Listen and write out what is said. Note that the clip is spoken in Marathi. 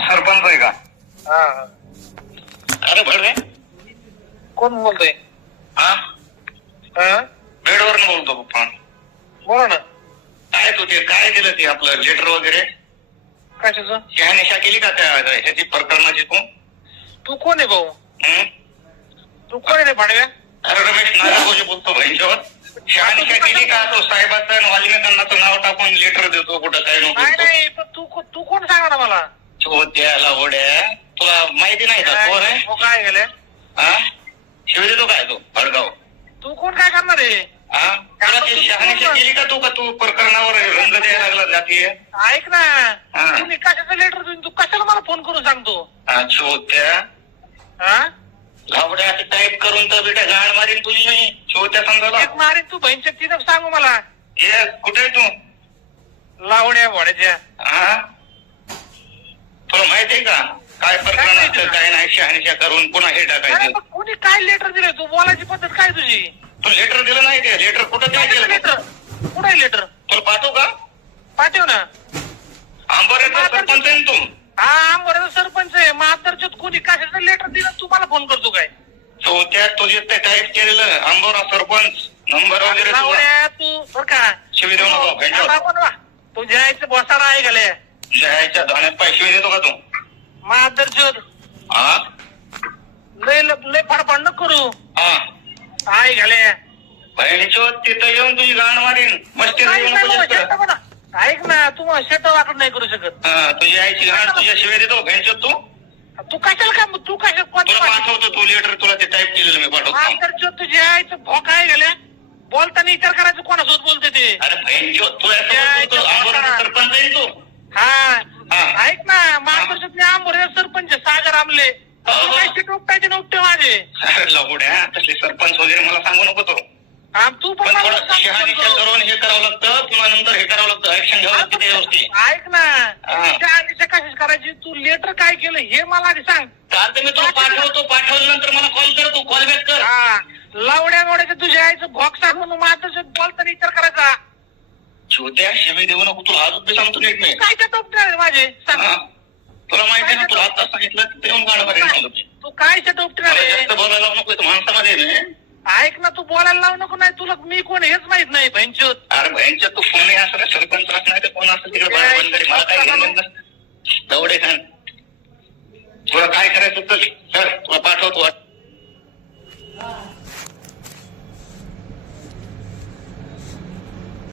सरपंच आहे का? हा. अरे भडवे. कोण बोलतोय? हा? हा? बेडवर बोलतो पप्पा बोला ना. काय तू ते काय दिलं ते आपलं लेटर वगैरे? कशाचं? शहानिशा केली का त्या ह्याची प्रकरणाची तू? तू कोण आहे भाऊ? हं? तू कोण आहे रे भाडव्या? अरे रमेश नागरगोजे बोलतो बहिणीच्यावर शहानिशा केली का? तो साहेबाचं आणि नाव टाकून लेटर देतो कुठं काय नाही नको नाही पण तू को- तू कोण सांगा ना मला? द्यायला ओढ्या. तुला माहिती नाही का कोण आहे? हो, काय गेले? हा? शिव देतो काय तू? भडगाव तू कोण काय करणार आहे? हा? तुला ते शहानिशा केली का तू का तू प्रकरणावर रंग द्यायला लागला जातीय? ऐक ना. हा. तुम्ही कशाचं लेटर देऊन तू कशाला मला फोन करून सांगतो? छोट्या हा? लावड्या असं टाईप करून तर बेटा गाण मारीन तुझी नाही छोट्या समजाला एक मारीन तू बहिणच्या तिथं सांगू मला. ये कुठे आहे तू? लावण्या भोड्याच्या हा? तुला माहिती आहे का? काय प्रकरण असतं काय नाही शहानिशा करून पुन्हा हे अरे टाकायचं कोणी काय लेटर दिलंय? तू बोलायची पद्धत काय तुझी? तू लेटर दिलं नाही ते. लेटर कुठं काय दिलं लेटर कुठं आहे लेटर तुला पाठवू का? पाठव ना. आंबरेचा सरपंच आहे ना तू? हा आंबोऱ्याचा सरपंच आहे. महादरच्यात कोणी कशाचं लेटर दिलं? तुम्हाला फोन करतो काय? चौथ्यात तुझे ते टाईप केलेलं आंबोरा सरपंच नंबर वगैरे लावण्या तू बर का. शिवी देऊ नको, भेंडो. आता आपण वा. तुझ्या आईचं बसारा आहे गेले. शहाच्या धाण्यात पैसे देतो का तू? महादरच्यात हा? लय लय फडफड न करू. हा. आहे गेले बहिणीचो तिथं येऊन तुझी गाण मारीन. मस्ती. ऐक ना तू शेट वाटत नाही करू शकत. तुझी आईची घाण तुझ्या शिवाय देतो. घ्यायचो तू. तू कशाला का तू कशा तुला पाठवतो तू लेटर तुला ते टाईप केलेलं मी पाठवतो. महादरच्यात तुझ्या आईचं भोक आहे गेले बोलताना विचार करायचं कोणासोबत बोलते ते? अरे बहिणीचो तू यासोबत बोलतो, आंबोराचा सरपंच आहे तू. हा. हा. ऐक ना महादरच्यात आंबोरे सरपंच सरपंच सागर आमले. सीट उपटायचे नव्हते माझे. अरे लवड्या तसले सरपंच वगैरे मला सांगू नको तो. हा, तू पण थोडं शहानिशा. करून हे करावं लागतं पुन्हा नंतर हे करावं लागतं. ऍक्शन घ्यावं लागते ऐक ना हा. आधीच्या कशाच करायची? तू लेटर काय केलं हे मला आधी सांग. चालतं मी तुला पाठवतो पाठवल्यानंतर मला कॉल कर तू कॉल बॅक कर. हा. लावड्या मोड्याच्या तुझ्या आईचं सांग म्हणून माझं बोलताना विचार करायचा. छोट्या शिवी देऊ नको तुला बी सांगतो नीट मी. काय त्या टोपटे माझे? सांग. हा. तुला माहिती आहे ना तुला आता सांगितलं येऊन गाणं. तू काय टोपटे मला जास्त बोलायला नको इथं माणसामध्ये आहे ना. ऐक ना तू बोलायला लावू नको नाही तुला मी कोण हेच माहीत नाही बहिणचोत अरे बहिणच्या तू कोणी असं सरपंच असं नाही तर कोण असं तिकडे बाहेर बंदरी मला काय घेणं नसतं. दवडे खान. तुला काय करायचं तर